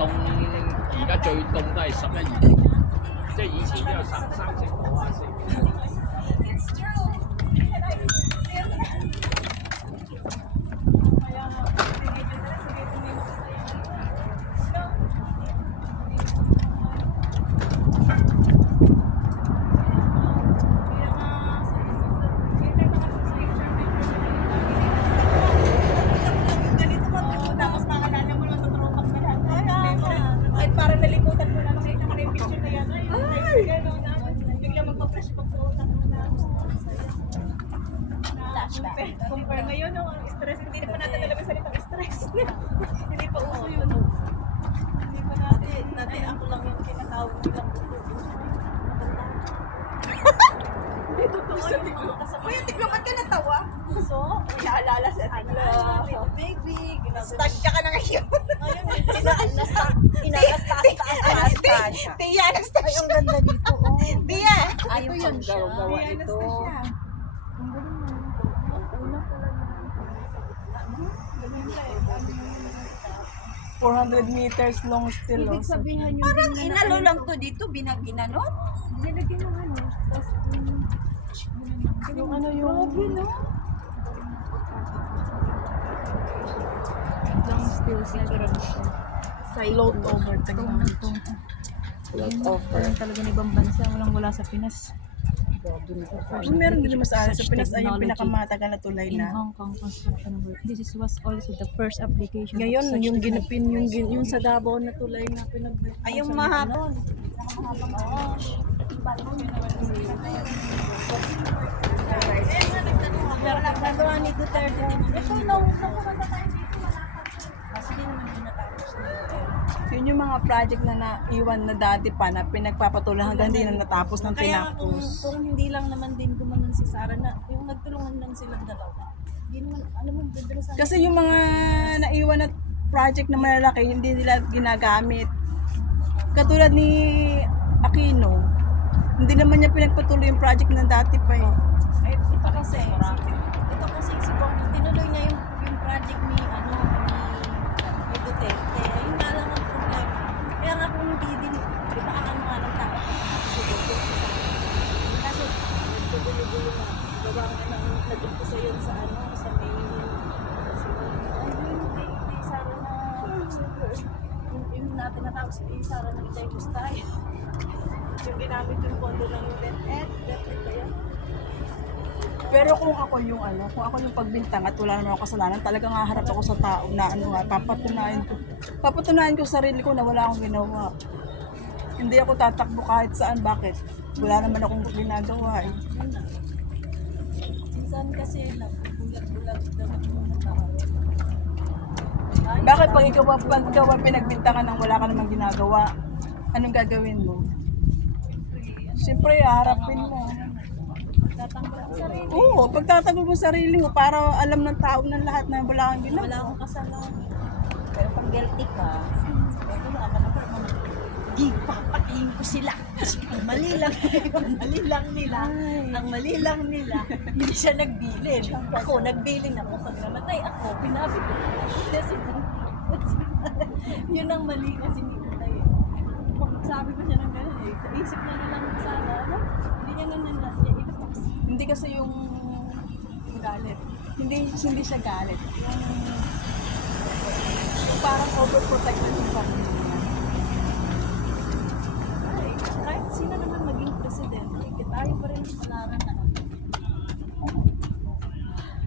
凍，而家最凍都係11月，即係以前都有三四度啊4。Compare ngayon, no, stress, hindi na pa natin alam yung salitang stress. Hindi pa uso yun. Hindi pa natin. Dati ako lang yung kinatawag nilang hindi totoo yung mga kasama. Kuya, Tiklo, ba't ka natawa? So, naalala sa Tiklo. Baby, stuck ka na ngayon. Inakastaas-taas ka siya. Tiya, na-stuck Ay, ang ganda dito. Oh. Tiya. Ay, yung paggawa ito. 400 meters long still. Ibig sabihin yung Parang inalo lang to dito, binaginanot. nilagyan ng ano. Yung ano yung... Long still siya. Float over. Tignan ito. Float over. Talaga ng ibang bansa. Walang-wala sa Pinas. Meron din naman sa Pinas ay yung pinakamatagal na tulay In na. Hong Kong construction work. This was also the first application. of Ngayon, such yung technology. ginapin, yung sa Davao na tulay na pinag... Ay, yung mahaba. Nagawa ni Duterte. Ito, nakuha tayo dito. Kasi di naman tinatapos na. Yun yung mga project na naiwan na dati pa na pinagpapatuloy hanggang hindi na natapos ng Kaya kung tinapos. hindi lang naman din gumanon si Sarah na yung nagtulungan lang silang dalawa. Hindi naman, alam mo, ganda sa Kasi yung mga naiwan na project na malalaki, hindi nila ginagamit. Katulad ni Aquino, hindi naman niya pinagpatuloy yung project na dati pa eh. Ay, ito kasi si Bong, tinuloy niya yung project ni ni Duterte. Ayun nga lang ang problema. Kaya nga kung hindi din, di ba ang mga ng tao, kasi nagtugulo-gulo na, gawa nga ng nag-umpisa yun sa sa may, kay Sarah na, yung natin natapos kay Sarah na itay gustay. Yung ginamit yung pondo ng DepEd ba yan? Pero kung ako yung pagbintang at wala naman ako kasalanan, talagang haharap ako sa tao na papatunayan ko sa sarili ko na wala akong ginawa. Hindi ako tatakbo kahit saan, bakit? Wala naman akong ginagawa eh. Minsan kasi bulag-bulag daw yung mga tao. Bakit pag ikaw ang pinagbintangan ng wala ka namang ginagawa, anong gagawin mo? Siyempre, harapin mo. Tatanggap ang sarili. Oo, pagtatanggol mo sarili mo para alam ng tao ng lahat na wala kang Wala ginagawa. akong kasalanan. Pero pag guilty ka, ito na ako na parang di papatiin ko sila. Kasi ang mali lang nila, hindi siya nagbilin. Ako, nagbilin ako. Pag namatay ako, pinabi ko. Kasi, yun ang mali kasi ni Utay. Pag sabi ko siya ng gano'n isip na lang sana, hindi niya niya ilabas. Hindi kasi yung galit. Hindi siya galit. Yung parang overprotected sa sarili niya. Ay, kahit sino naman maging presidente, tayo pa rin malaran na.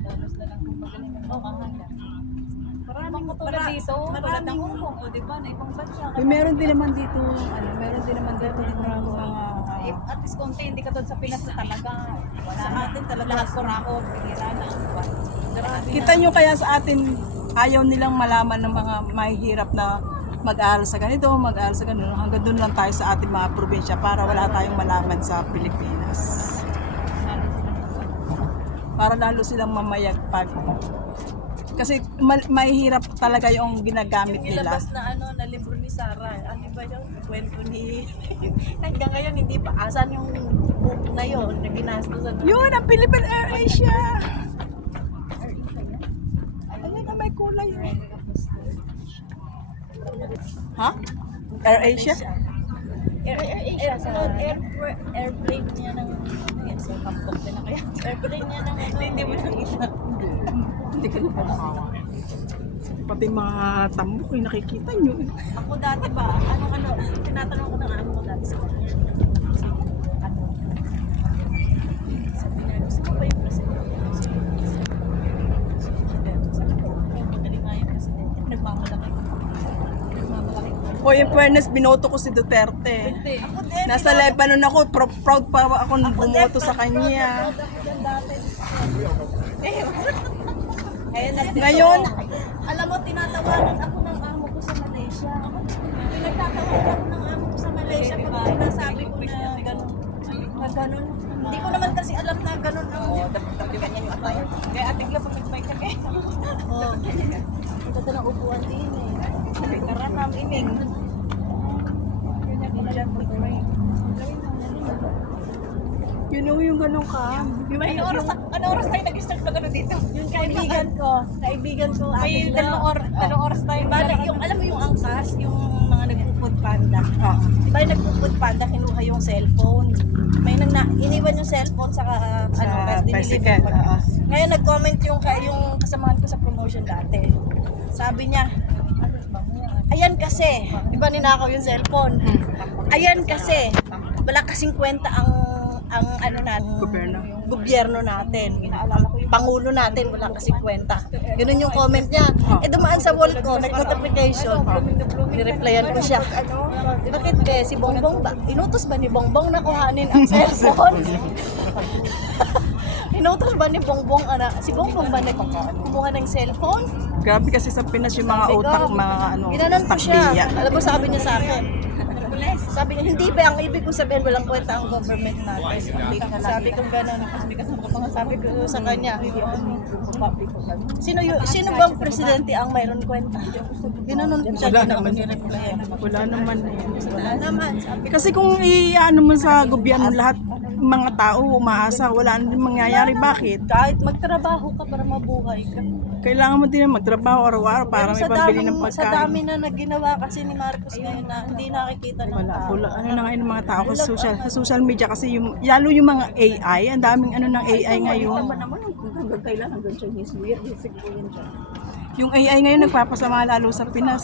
Dalos na lang kung magaling ang pamahanga. Maraming katulad dito, tulad ng Hong Kong, o diba, na ibang bansa. Meron din naman dito yung mga At least konti, hindi ka doon sa Pinas na talaga. Wala sa atin talaga. Lahat kurakot, pinira na ang buwan. kita nyo kaya sa atin ayaw nilang malaman ng mga mahihirap na mag-aaral sa ganito, mag-aaral sa ganito. Hanggang doon lang tayo sa ating mga probinsya para wala tayong malaman sa Pilipinas. Para lalo silang mamayagpag. Kasi mahihirap talaga yung ginagamit Yung nila. nilabas na na libro ni Sarah. Ano ba yung kwento ni... Hanggang ngayon, hindi pa asan yung book na yun na ginastosan. Yun, ang Philippine Air Asia! Ayun na may kulay. Ha? Air Asia? Air airplane niya ng yes, kampok din na kaya. Airplane niya ng ano. Hindi mo nang isa. Hindi ka na pala. Pati mga tambok yung nakikita nyo. Ako dati ba, ano, tinatanong ko ng amo ko dati sa kanya. Ano? Sabi niya, gusto mo ba yung presidente? Sabi ko, magaling nga yung presidente. Nagmamalaki. O in fairness, binoto ko si Duterte. Ako din. Nasa Lebanon ako, proud pa ako nung bumoto sa kanya. Proud ako din dati. Ngayon, Alam mo, tinatawanan ako ng amo ko sa Malaysia. Pinagtatawanan ako ng amo ko sa Malaysia pag sinasabi ko na gano'n. Na gano'n. Hindi ko naman kasi alam na gano'n ang... Oo, dapat ganyan yung atay. Kaya ating lang pag nag-bike ka eh. Oo. Ang ganda ng upuan din eh. Tara na, iming. you know yung ganun ka. Ano oras tayo nag-start na gano'n dito? Yung kaibigan ko, May atin lang. dalawang oras tayo. Balik yung, alam mo yung angkas, yung mga nagpupod panda. Ah. Diba yung nagpupod panda, kinuha yung cellphone. May iniwan yung cellphone sa bicycle. Ngayon nag-comment yung kasamahan ko sa promotion dati. Sabi niya, ayan kasi, di ba ninakaw yung cellphone? Ayan kasi, wala kasing kwenta ang ano natin, gobyerno natin, pangulo natin, wala kasing kwenta. Ganun yung comment niya. Dumaan sa wall ko, nag-notification. Nireplyan ko siya. Bakit si Bongbong ba? Inutos ba ni Bongbong na kuhanin ang cellphone? Inutos ba ni Bongbong, si Bongbong ba kumuha ng cellphone? Grabe kasi sa Pinas yung mga utak, mga ano, Ginanon ko siya. takbiya. Alam mo, sabi niya sa akin. Sabi niya, hindi ba, ang ibig kong sabihin, walang kwenta ang government natin. Sabi ko gano'n. Sabi ko sa kanya, sino bang presidente ang mayroon kwenta? Ginanon ko siya, Wala hindi na ako naman. nireplyan. Wala naman eh. Wala naman. Sabi ko, Kasi kung i-ano mo sa gobyerno lahat, mga tao umaasa, wala nang mangyayari. Bakit? kahit magtrabaho ka para mabuhay ka. Kailangan mo din magtrabaho araw-araw para may pambili ng Sa dami pagkain. na naginawa kasi ni Marcos ngayon na hindi nakikita ng Wala, tao. wala. Ano na ngayon ng mga tao sa social media kasi yung, lalo yung mga AI, ang daming ano ng AI ngayon. Yung AI ngayon nagpapasama lalo sa Pinas.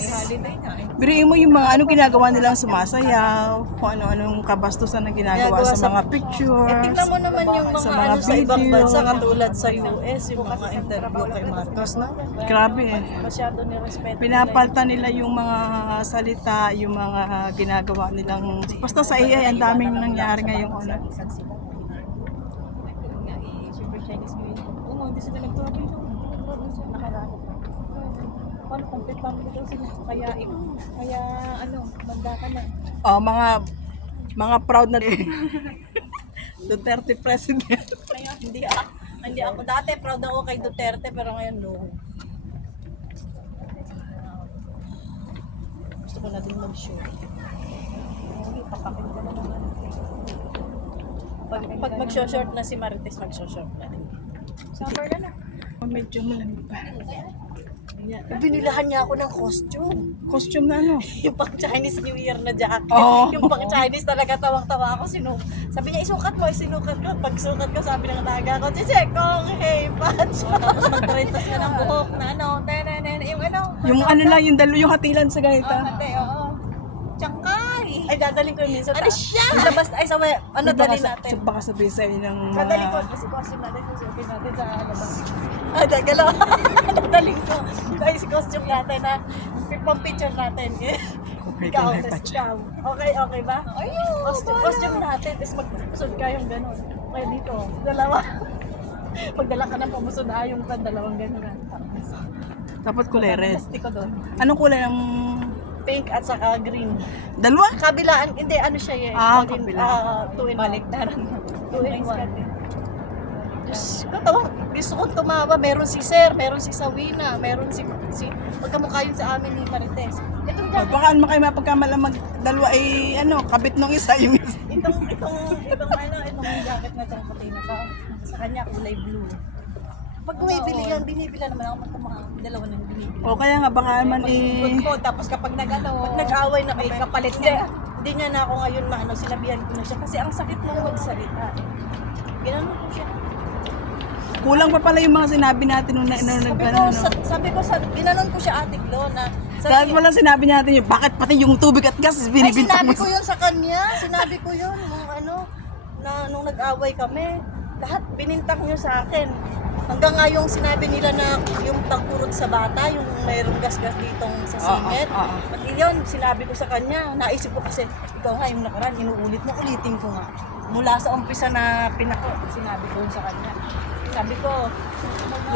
Biriin mo yung mga ano ginagawa nilang sumasayaw, kung ano-anong kabastusan na ginagawa sa mga pictures. Tingnan mo naman yung mga, sa mga sa ibang video. bansa katulad sa US, yung mga interview kay Marcos na. Grabe eh. Masyado nirespeto. Pinapalta nila yung mga salita, yung mga ginagawa nilang... Basta sa AI, ang daming nangyari ngayong ano. Siyempre Chinese New Year. Oo, hindi sila nagtulog. Nakaraan. Paano kung family daw sila? Kaya ano, manda ka na. Oh, mga proud na rin. Duterte President. Kaya hindi ako dati proud ako kay Duterte pero ngayon no. Gusto ko na din mag-show. Pag mag-short na si Marites, mag-short na din. Summer na. Medyo malamig pa. Binilahan niya ako ng costume. Costume na ano? Yung pang Chinese New Year na jacket. Oo. Yung pang Chinese talaga tawang-tawa ako. Sabi niya, isukat mo, isinukat ko. Pag sukat ko, sabi ng taga ko, Kong, hey, patch. Tapos magtarintas ka ng buhok na ano, yung ano. Yung ano lang, yung hatilan sa ganito. Oo. Tsangkay. Ay, dadaling ko yun minsan. Ano siya? Labas, ay, ano, dali natin. Baka sabihin sa'yo ng mga... Dadaling ko, kasi costume natin, susukin natin sa labas. Ah, teka lang. Dadaling ko. Ay, si costume natin na, pang picture natin. Ikaw, tapos ikaw. Okay ba? Ayun, costume natin, tapos magpusod ka yung gano'n. Okay, dito, dalawa. Pagdala ka ng pamusod, yung dalawang gano'n. Dapat kulay red. Plastic ko doon. Anong kulay ang... Pink at saka green. Dalawa? Kabilaan, hindi, ano siya eh. Kabila. 2 in 1. Baliktaran. 2 in 1. Diyos ko, gusto kong tumawa. Meron si Sir, meron si Sawina, meron si magkamukha yun sa amin ni Marites. Itong O, jacket, baka makay mapagkamalamag dalawa ay ano, kabit nung isa yung isa. itong jacket na tsaka puti na to. Sa kanya, kulay blue. Pag bumibili yan, binibila naman ako ng mga dalawa ng binibili. O kaya nga baka naman Good po, tapos kapag nag-ano, Pag nag-away na may kami, kapalit hindi, na. hindi niya na ako ngayon maano, sinabihan ko na siya. Kasi ang sakit mong magsalita. Ginanon ko siya. kulang pa pala yung mga sinabi natin nung Ginanon ko siya Ate Glo na Dahil pala sinabi natin yung bakit pati yung tubig at gas ay, binibintang sinabi mo. ko yun sa kanya. Sinabi ko yun nung nag-away kami. Lahat binintang niyo sa akin. Hanggang nga yung sinabi nila na yung pagkurot sa bata, yung mayroong gas-gas ditong sa singit. Pati yun, sinabi ko sa kanya. Naisip ko kasi, ikaw nga yung nakaraan, inuulit mo, ulitin ko nga. Mula sa umpisa na pinako, sinabi ko yun sa kanya. Sabi ko,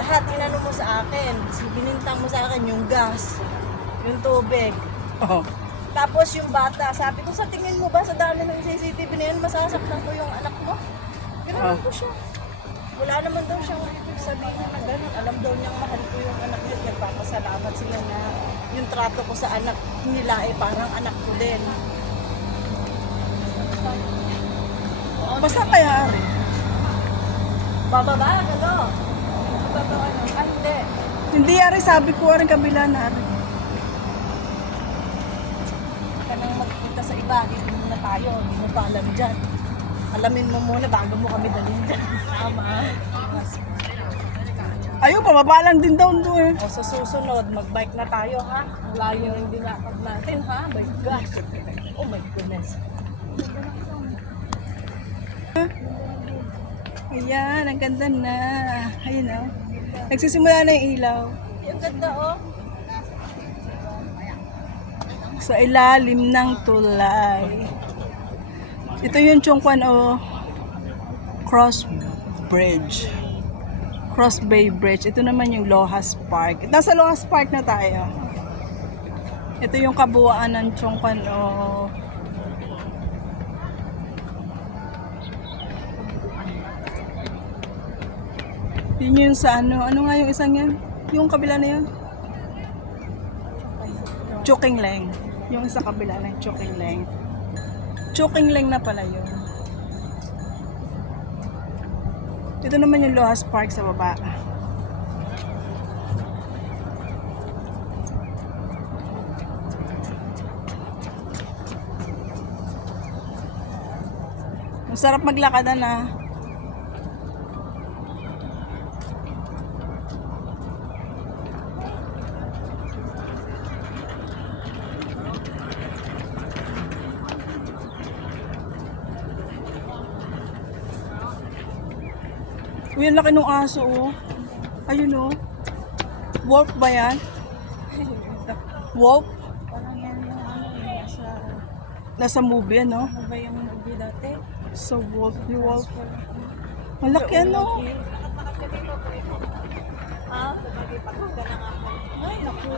lahat inano mo sa akin. Binintang mo sa akin yung gas, yung tubig. Oo. Tapos yung bata, sabi ko, sa tingin mo ba sa dami ng CCTV na yun, masasaktan ko yung anak mo? Ganoon ko siya. Wala naman daw siyang sabihin na gano'n. Alam daw niyang mahal ko yung anak niya. Nagpapasalamat sila na yung trato ko sa anak nila ay parang anak ko din. Basta kaya rin. Bababa, gano? Bababa ano? Ay, hindi. Hindi yari sabi ko rin kabila na rin. Ka nang magpunta sa iba, dito muna tayo. Hindi mo pa alam dyan. Alamin mo muna bago mo kami dalhin dyan. Tama. Ayun, pababa lang din daw doon eh. O sa susunod, mag-bike na tayo ha. Layo yung dinakad natin ha. My gosh. Oh my goodness. Ayan, ang ganda na. Ayun oh. Nagsisimula na yung ilaw. Yung ganda oh. Sa ilalim ng tulay. Ito yung Chongquan o Cross Bridge. Cross Bay Bridge. Ito naman yung Lohas Park. Nasa Lohas Park na tayo. Ito yung kabuuan ng Chongquan o yun yung sa ano nga yung isang yan? Yung kabila na yan? Chokingleng. Yung isa kabila na Chokingleng. Chokingleng na pala yun. Ito naman yung Lohas Park sa baba. Ang sarap maglakad na. Uy, ang laki ng aso oh. Ayun oh. Wolf ba yan? Wolf? Parang yan yung Nasa movie ano? ano ba yung movie dati? So wolf, yung wolf. Ang laki ano? Ha? Ay, naku.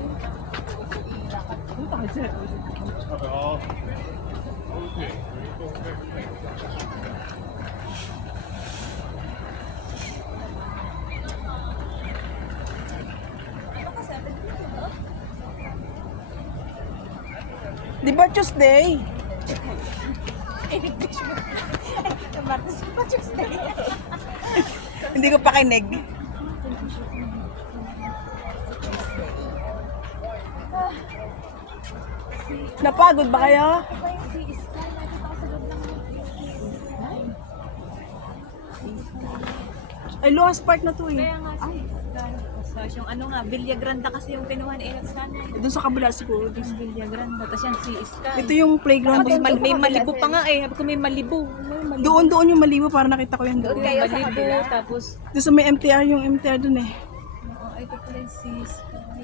Di ba Tuesday? Martes pa Tuesday. Hindi ko pakinig. Napagod ba kayo? Ay, Lohas Park na to eh. Kaya nga so, yung ano nga, Villa Granda kasi yung kinuha ni Enak sana. Doon sa kabila siguro. Yung Villa Granda, tapos yan si Sky. Ito yung playground. Tapos may malibo pa nga eh. Sabi ko may malibo. Doon yung malibo para nakita ko yan doon. May malibo, tapos Doon sa may MTR, yung MTR doon eh. ay ito pala yung si Sky.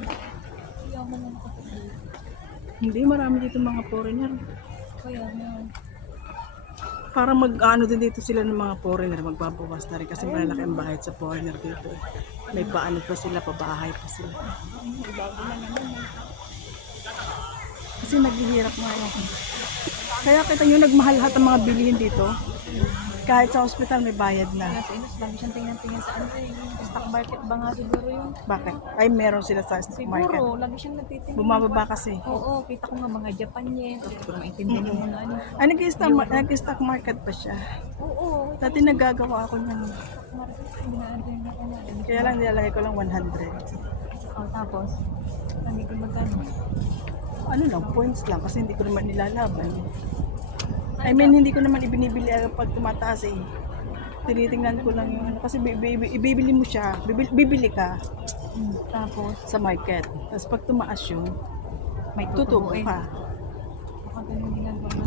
Ayaw mo lang ako. Hindi, marami dito mga foreigner. Kaya nga. Para mag-ano din dito sila ng mga foreigner, magbabawas na rin kasi malalaki ang bahay sa foreigner dito. May paano pa sila, pabahay pa sila. Kasi naghihirap nga yun. Kaya kita nyo nagmahal lahat ang mga bilihin dito. Kahit sa hospital may bayad na. Nasa Inos, lagi siyang tingnan-tingnan sa ano yung stock market ba nga siguro yun? Bakit? Ay, meron sila sa stock market. Siguro, lagi siyang nagtitingin. Bumababa kasi. Oo, kita ko nga mga Japan yen. Tapos ko maintindihan yung mga ano. Ay, nag-stock market pa siya. Oo, Dati nagagawa ako ng... binaan ako nga. Kaya lang nilalagay ko lang 100. Oh, tapos, kami ko magkano. Ano lang, points lang kasi hindi ko naman nilalaban. I mean, hindi ko naman ibinibili pag tumataas eh. Tinitingnan ko lang yung ano. Kasi ibibili mo siya, bibili ka Tapos, sa market. Tapos pag tumaas yun, may tutubo tutubuin. ka. Baka ganun din ang mga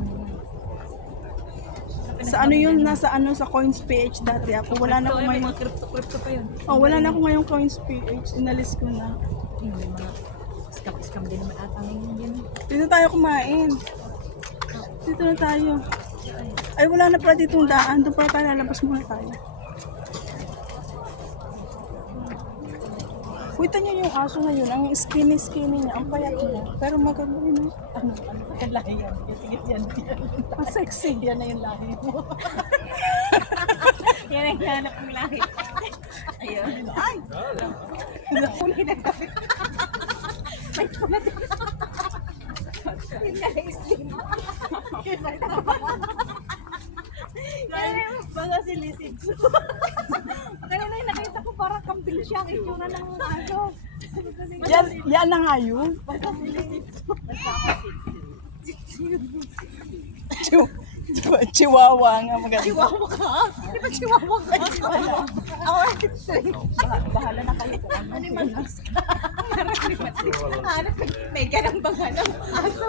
Sa ano yun, nasa ano sa Coins PH dati ako. Wala na ako may ngayon. mga crypto pa yun. Oh, wala na ako ngayong Coins PH. Inalis ko na. May mga scam din naman ata ngayon yan. Dito tayo kumain. Dito na tayo. Ay, wala na pala ditong daan. Doon pala tayo, lalabas muna tayo. Kita niyo yung aso na yun. Ang skinny niya. Ang payat niya. Pero maganda yun. Ano? Ang lahi yan. Sige yan. Ang sexy. Yan na yung lahi mo. Yan ang hanap ng lahi. Ayun. Ay! Huli na kami. May tumat. Yung nalaislim. Baga si Lisig. Kanina yung nakita ko parang kambil siya. Itsura ng aso. Yan na nga yun. Baga si Lisig. Chihuahua nga maganda. Chihuahua ka? Di ba chihuahua ka? Ako bahala na kayo kung ano. Animal ka. May ganang bang ano? Aso.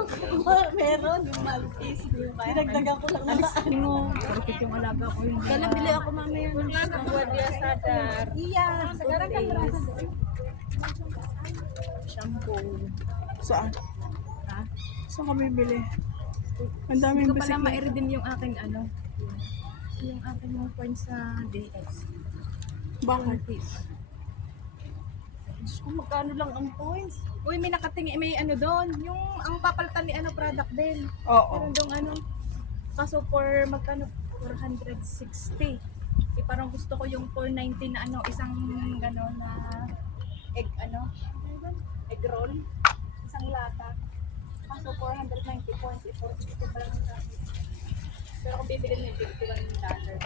Meron yung Maltese. Dinagdagan ko lang ng ano. Perfect yung alaga ko yun. Kailan bili ako mamaya ng Guardia Sadar. Iya, Sekarang kan merasa shampoo. Saan? Ha? Saan ka bibili? Ang Hindi daming ko pala basic. ma-redeem yung aking ano. Yung aking mga points sa DS. Bakit? Kung magkano lang ang points. Uy, may nakatingin, may ano doon. Yung ang papalitan ni ano product din. Oo. Meron doon ano. Kaso for magkano? 460. Eh, parang gusto ko yung 490 na ano, isang gano'n na egg ano. Ano ba? Egg roll. Isang lata. Kaso 490 points. Eh, 460 pa lang ang sabi. Pero kung bibili mo yung $51.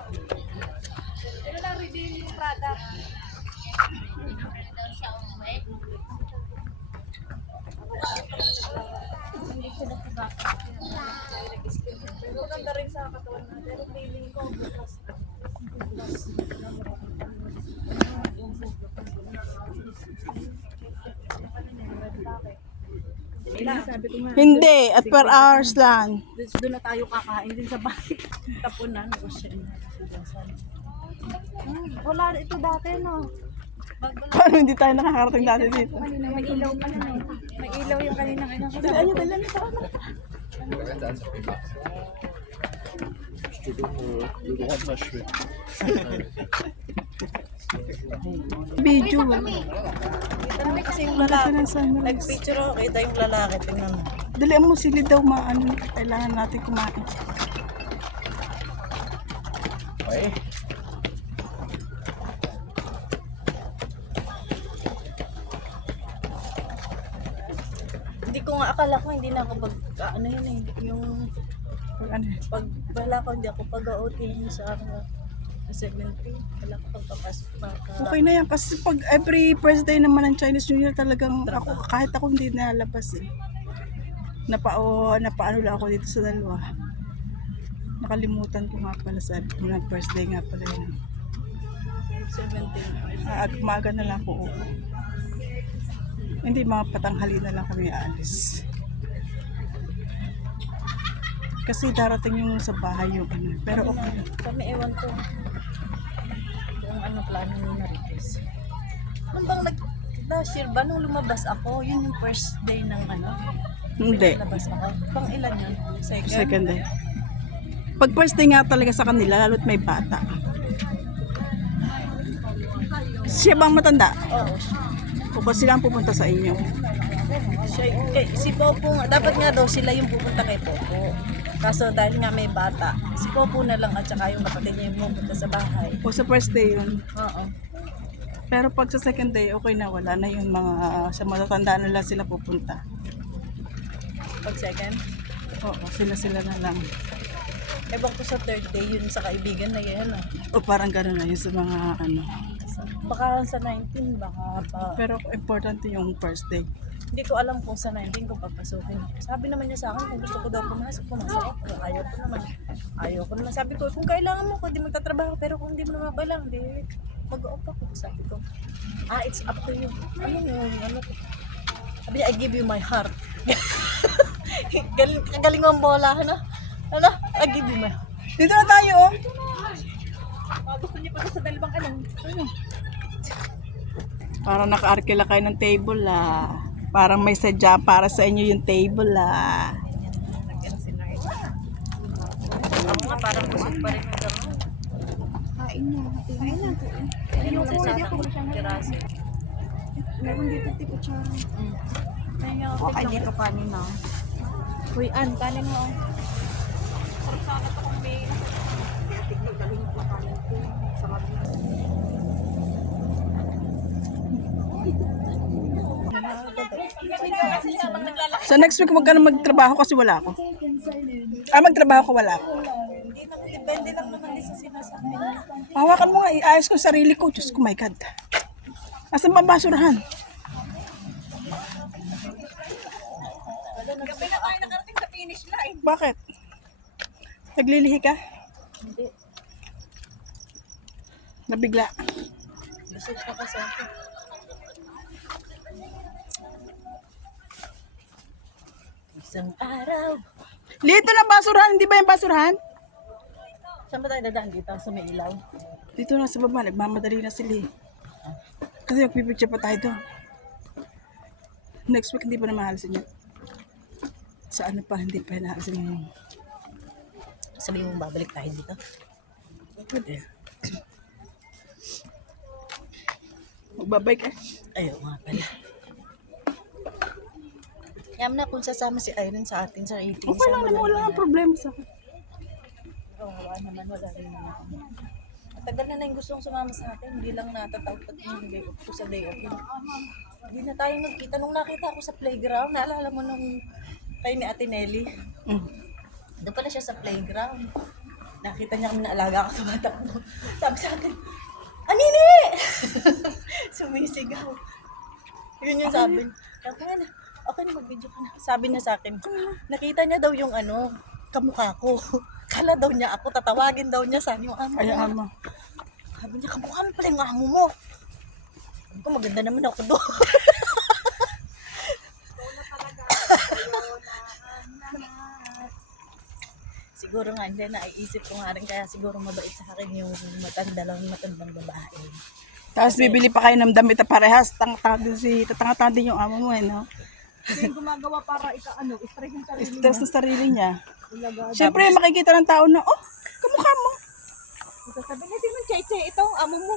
Pero lang redeem yung product. Hindi siya nakabaka. Pero maganda rin sa katawan natin. Pero feeling ko bukas. Sabi ko nga. Hindi, at per hours lang. Doon na tayo kakain din sa bahay. Tapunan. Wala ito dati no. Paano hindi tayo nakakarating dati dito? Kanina may ilaw pa na. May ilaw yung kaninang ano. Ayun, dali ito. Je te donne le droit de m'achever. Video. Kasi yung Lalaki lalaki. ng sunrise. Nag-picture ako, kita yung lalaki. Tingnan mo. Dalian mo sila daw maano. Kailangan natin kumain. Ouais. Hindi ko nga akala ko hindi na ako ano yun eh. Yung Ano? pag wala ko hindi ako pag-outing sa sa 17. Wala ko pagpapasok baka. Okay na yan kasi pag every first day naman ng Chinese New Year talagang ako kahit ako hindi nalabas eh. Napaano lang ako dito sa dalawa. Nakalimutan ko nga pala sa first day nga pala yun. 17. Maaga na lang po. Hindi, mga patanghali na lang kami aalis. Kasi darating yung sa bahay yung ano. Pero okay. Kami ewan ko. Kung ano plano ni Marites. Nung bang last year ba nung lumabas ako, yun yung first day ng ano. Hindi. Labas ako. Pang ilan yun? Second day. Pag first day nga talaga sa kanila, lalo't may bata. Siya bang matanda? Oo. O kasi sila ang pupunta sa inyo? Si Popo nga. Dapat nga daw sila yung pupunta kay Popo. Kaso dahil nga may bata, si Popo na lang at saka yung kapatid niya yung pupunta sa bahay. O sa first day yun. Oo. Pero pag sa second day, okay na. Wala na yun mga sa matatanda na lang sila pupunta. Pag second, Oo, sila na lang. ewan ko sa third day, yun sa kaibigan na yan. O parang gano'n na yun sa mga ano. Baka sa 19, baka pa. Pero importante yung first day. Hindi ko alam kung sa 19 kung papasukin. Sabi naman niya sa akin kung gusto ko daw pumasok ako. Ayaw ko naman. Ayaw ko naman. Sabi ko, kung kailangan mo, kung di magtatrabaho, pero kung di mo naman balang, di mag-off ako. Sabi ko, it's up to you. Ano ko? Sabi niya, I give you my heart. Kagaling mo ang bola, ano? Ano? I give you my heart. Dito na tayo, oh. Gusto niyo pa sa dalawang ano? Parang naka-arkila kayo ng table, ah. Parang may sadya para sa inyo yung table, ah. Ako nga, parang busog pa rin yung gano'n. Kain na. Kain na. Ayun sa sana ko tirase. Meron dito tipo tsara. Okay, dito kanin na. Uy, An, kanin mo. So next week magkano magtrabaho kasi wala ako. Magtrabaho ko wala ako. Hindi na, depende lang naman din sa sinasabi. Hawakan mo nga, iayos ko yung sarili ko. Diyos ko, my God. Asan ba ang basurahan? Gabi na tayo nakarating sa finish line. Bakit? Naglilihi ka? Hindi. Nabigla. Busog pa kasi ako. Isang araw. Dito na basurahan, hindi ba yung basurahan? Saan ba tayo dadaan dito? Sa may ilaw? Dito na sa baba, nagmamadali na sila eh. Kasi magpipicture pa tayo doon. Next week hindi pa na mahalasin yun. Sa ano pa, hindi pa nahalasin yun. Sabi mo babalik tayo dito? Pwede. Magbabay ka. Ayaw nga pala. Yam na kung sasama si Irene sa atin sa 18. Okay lang naman, wala nang problema sa akin. Wala naman, wala rin naman. At tagal na yung gustong sumama sa atin. Hindi lang natatawag yung day off ko sa day off. Hindi na tayo nagkita. Nung nakita ako sa playground, naalala mo nung kayo ni Ate Nelly? Doon pala siya sa playground. Nakita niya kami na alaga ako sa bata ko. Sabi sa akin, Anini! Sumisigaw. Yun yung sabi. Sabi na, okay na mag-video ka na. Sabi niya sa akin, nakita niya daw yung kamukha ko. Kala daw niya ako, tatawagin daw niya sa yung amo. Ay, ama. Sabi niya, kamukha mo pala yung amo mo. Sabi ko, maganda naman ako doon. Siguro nga, hindi naiisip ko nga rin, kaya siguro mabait sa akin yung matandang babae. Tapos bibili pa kayo ng damit na parehas. Tatanga din yung amo mo eh, no? Kasi yung gumagawa para stress yung sarili. Stress na sarili niya. Siyempre, makikita ng tao na, oh, kamukha mo. Sabi niya, sino Cheche? Ito ang amo mo.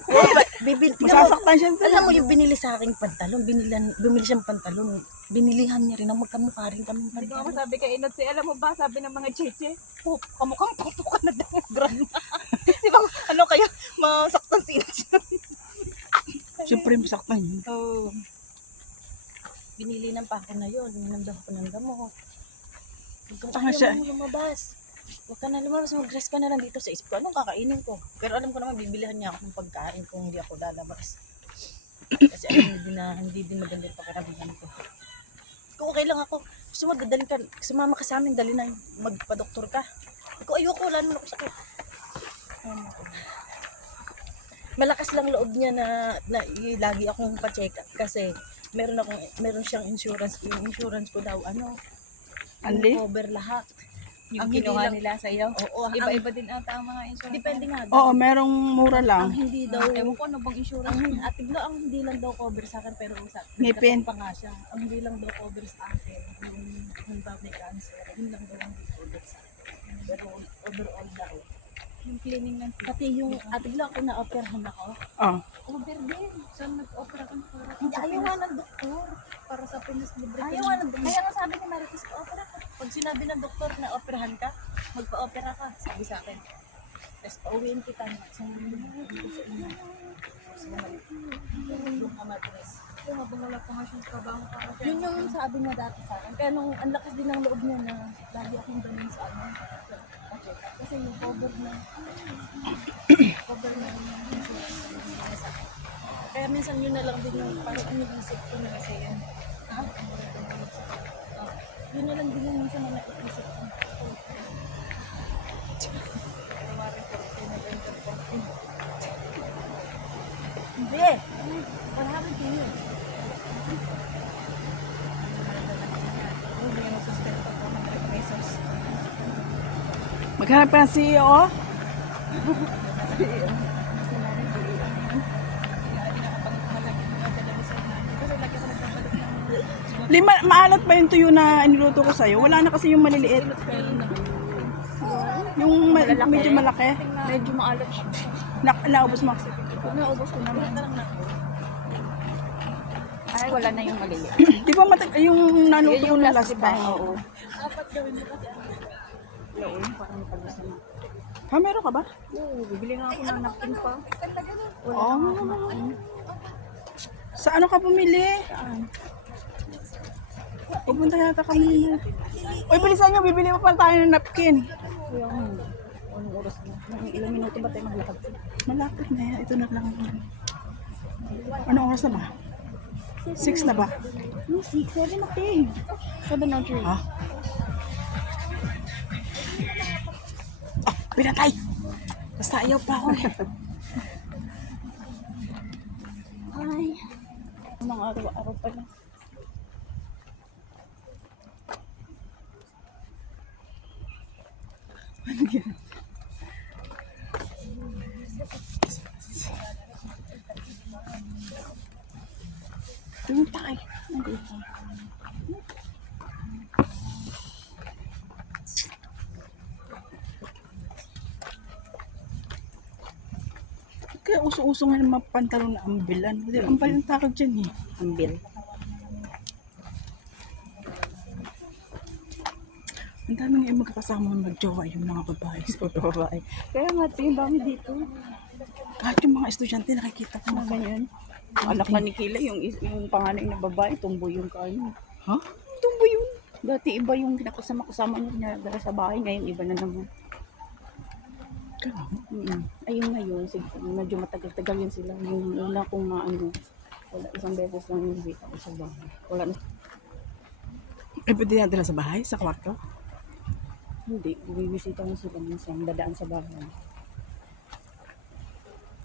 Masasaktan siya. Alam mo yung binili sa aking pantalon, bumili siyang pantalon. Binilihan niya rin ang magkamukha rin kami. Hindi ko sabi kay Inod, alam mo ba, sabi ng mga Cheche, kamukhang puto ka na daw, grandma. Di ba, kayo, masaktan si Inod. Siyempre, masaktan yun. Oo. Binili ng pako na yun, minamdam ko ng gamot. Tanga siya. Huwag lumabas. Huwag ka na lumabas, mag-rest ka na lang dito sa ispo. Anong kakainin ko? Pero alam ko naman, bibilihan niya ako ng pagkain kung hindi ako lalabas. Kasi hindi din maganda yung pakiramdam ko. Kung okay lang ako, gusto mo dadalhin ka, sumama ka sa amin, dali na magpa-doktor ka. Ako ayoko, wala naman ako sakit. Malakas lang loob niya na lagi akong pa-check up kasi meron siyang insurance. Yung insurance ko daw, Anli? cover lahat. Yung Ang ginawa hindi nila sa'yo. Oo, Iba-iba din ata ang mga insurance. depende nga. Oo, merong mura Ang lang. hindi daw, Ewan ko ano bang insurance. ang hindi lang daw cover sa akin pero Ngipin. pa nga siya. Ang hindi lang daw cover sa akin, yung halimbawa may cancer, yun lang daw ang hindi cover sa akin. Pero overall daw, Yung cleaning ng Pati yung ate lang ako na-operahan ako. Ah. Over din. saan nag-opera ka para Hindi, ayaw nga ng doktor. para sa Pinas Libre. Ayaw nga ng doktor. Kaya nga sabi ni Marites, pa-opera ka. Pag sinabi ng doktor na operahan ka, magpa-opera ka. Sabi sa akin. Tapos pauwiin kita na. Sa yung kamatis. Kaya habang wala pa nga siyang trabaho para siya. Yun yung sabi niya dati sa akin. Kaya nung ang lakas din ng loob niya na lagi akong ganun sa ano. Okay. Kasi yung cover na kaya minsan yun na lang din yung parang iniisip ko na kasi yan. Ha? Yun na lang din yung minsan na naisip ko. Hindi! What happened to you? Maghanap ka ng CEO? Lima, maalat ba yung tuyo na iniluto ko sa'yo? Wala na kasi yung maliliit. Yung medyo malaki. Medyo maalat siya. Naubos mo. Naubos ko naman. Ay, wala na yung maliliit. Di ba yung naluto ko na last time? Oo. Dapat gawin mo kasi Yun, parang pag-asa na. Ha, meron ka ba? Oo, bibili nga ako ng napkin pa. Oh. Sa ano ka bumili? Pupunta yata kami. Uy, bilisan nyo, bibili pa pala tayo ng napkin. Kuya, anong oras na? Ilang minuto ba tayo maglakad? Malapit na yan. Ito na lang. Anong oras na ba? 6 na ba? 6, 7 na tayo. 7 na tayo. Ha? Ah, pinatay! Basta ayaw pa ako eh. Ay, mga araw-araw pa lang. Ano yan? Tingin tayo. Nandito. Kaya uso-uso nga ng mga pantalon na ambilan. Ambal ang tawag dyan eh. Ambil. Ang dami nga yung magkakasama mag-jowa yung mga babae. Babae. Kaya nga, ito yung dami dito. Kahit yung mga estudyante nakikita ko Na ganyan. Yung anak na ni Kila, yung panganay na babae, tumboy yung kaano. Ha? Tumboy yun. Dati iba yung kinakasama-kasama niya dala sa bahay, ngayon iba na naman. Ayun ngayon, medyo matagal-tagal yun sila. Yung una kong ano, wala, isang beses lang yung visita ko sa bahay. Wala na. Eh, pwede natin sa bahay? Sa kwarto? Hindi, bibisita ko sila minsan, dadaan sa bahay.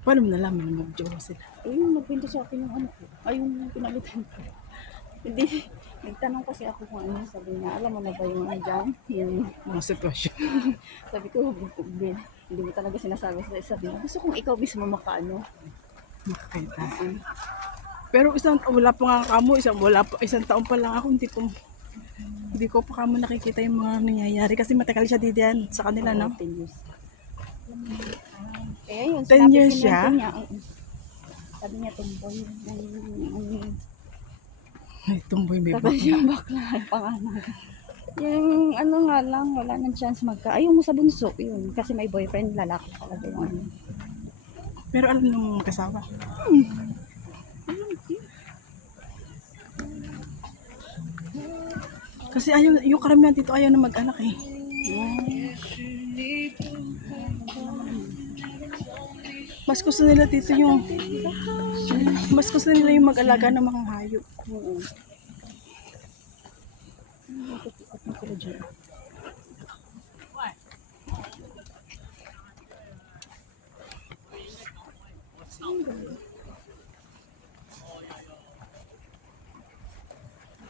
Paano mo nalaman na mag-jowa sila? Ayun, nagpinto sa akin yung ano ko. Ay, yung pinalitan ko. Hindi, nagtanong kasi ako kung ano, sabi niya, alam mo na ba yung ano dyan? Yung, Mga sitwasyon. sabi ko, hindi mo talaga sinasabi sa sabi niya. Gusto kong ikaw mismo makaano. Makakita. Pero wala pa nga kamo, isang taon pa lang ako, hindi ko pa kamo nakikita yung mga nangyayari kasi matagal siya diyan sa kanila, no? 10 years. Kaya yun, 10 years kinento siya? niya, sabi niya, tumboy. Ay, tumboy may Tapos yung bakla, pangalan. Yung ano nga lang, wala nang chance ayaw mo sa bunso, yun. Kasi may boyfriend, lalaki talaga yung ano. Pero alam nung kasawa. Kasi ayaw, yung karamihan dito ayaw na mag-anak eh. Mas gusto nila dito mas gusto nila yung mag-alaga ng mga hayop. Oo.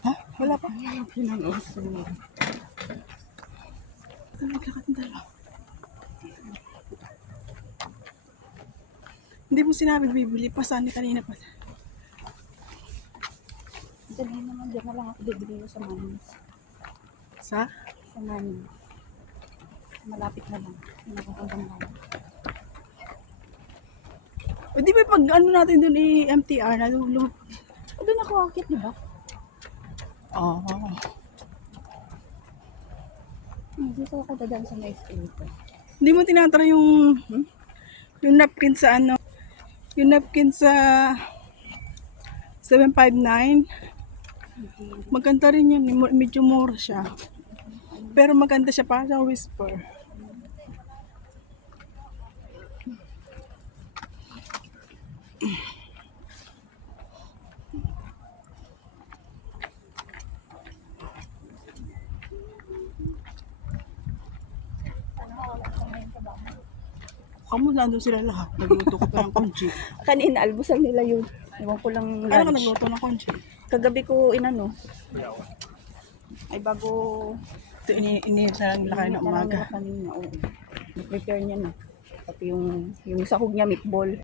Ha? Wala pa? Naglakad ng dalawa. Hindi mo sinabi bibili pa sana kanina pa. Dyan na lang ako bibili sa Manis. Sa? Sa Manis. Malapit na lang. Nakakandang lang. O di ba pag ano natin doon MTR na doon ako akit, di ba? Oo. Dito ako dadaan sa may escalator. Hindi mo tinatry yung napkin sa ano, yung napkin sa 759. Maganda rin yun, medyo mura siya. Pero maganda siya para sa whisper. Kamu nandun sila lahat. Nagluto ko pa ng konji. Kanina, almusal nila yun. Ewan ko lang Ano ka lunch. nagluto ng konji? Kagabi ko inano. Ay bago Ito inihip na lang nila kayo ng umaga. kanina. Oo. Na-prepare niya na. Pati yung sahog niya, meatball.